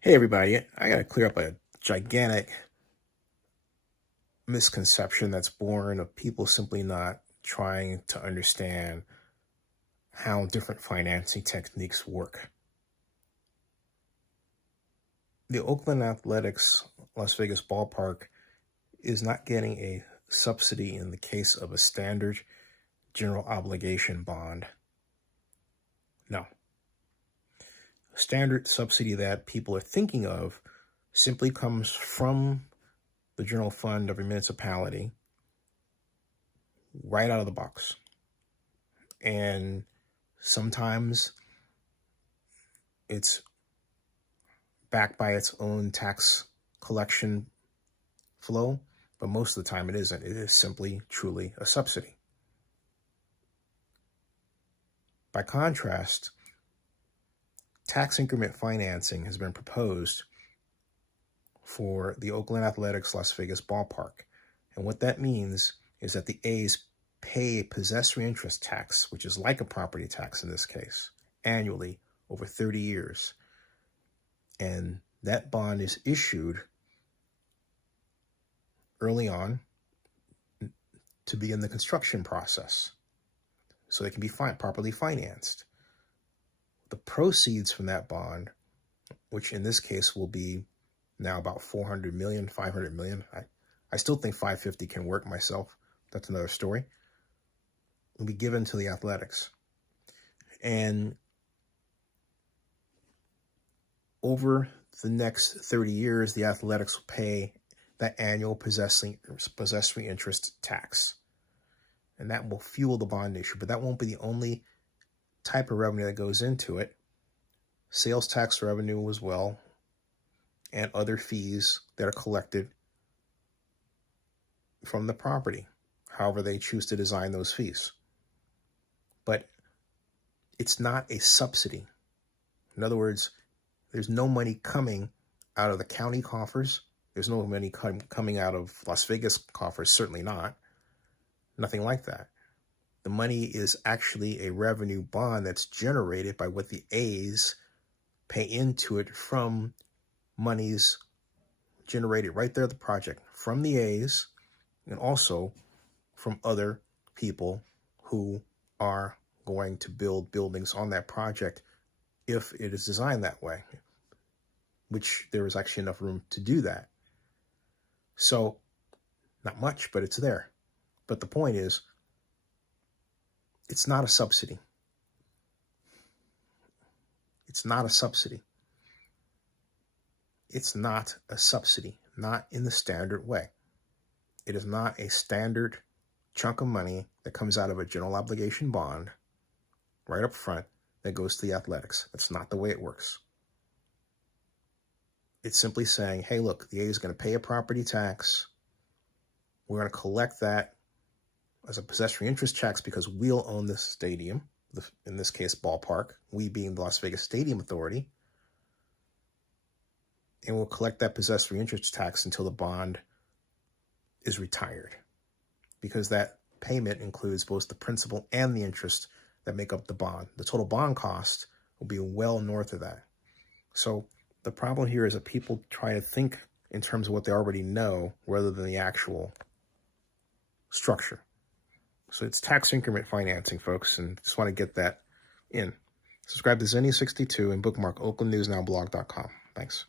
Hey everybody, I gotta clear up a gigantic misconception that's born of people simply not trying to understand how different financing techniques work. The Oakland Athletics Las Vegas Ballpark is not getting a subsidy in the case of a standard general obligation bond. No. Standard subsidy that people are thinking of simply comes from the general fund of a municipality right out of the box. And sometimes it's backed by its own tax collection flow, but most of the time it isn't. It is simply, truly a subsidy. By contrast, tax increment financing has been proposed for the Oakland Athletics Las Vegas Ballpark. And what that means is that the A's pay a possessory interest tax, which is like a property tax in this case, annually over 30 years. And that bond is issued early on to begin the construction process so they can be properly financed. The proceeds from that bond, which in this case will be now about 400 million, 500 million. I still think 550 can work myself. That's another story. Will be given to the Athletics. And over the next 30 years, the Athletics will pay that annual possessory interest tax. And that will fuel the bond issue, but that won't be the only type of revenue that goes into it. Sales tax revenue as well, and other fees that are collected from the property, however they choose to design those fees. But it's not a subsidy. In other words, there's no money coming out of the county coffers. There's no money coming out of Las Vegas coffers, certainly not. Nothing like that. The money is actually a revenue bond that's generated by what the A's pay into it from monies generated right there at the project from the A's and also from other people who are going to build buildings on that project if it is designed that way, which there is actually enough room to do that. So not much, but it's there. But the point is, it's not a subsidy. It's not a subsidy. It's not a subsidy, not in the standard way. It is not a standard chunk of money that comes out of a general obligation bond right up front that goes to the Athletics. That's not the way it works. It's simply saying, hey, look, the A is going to pay a property tax. We're going to collect that as a possessory interest tax because we'll own this stadium, in this case, ballpark, we being the Las Vegas Stadium Authority. And we'll collect that possessory interest tax until the bond is retired, because that payment includes both the principal and the interest that make up the bond. The total bond cost will be well north of that. So the problem here is that people try to think in terms of what they already know rather than the actual structure. So it's tax increment financing, folks, and just want to get that in. Subscribe to Zenny62 and bookmark oaklandnewsnowblog.com. Thanks.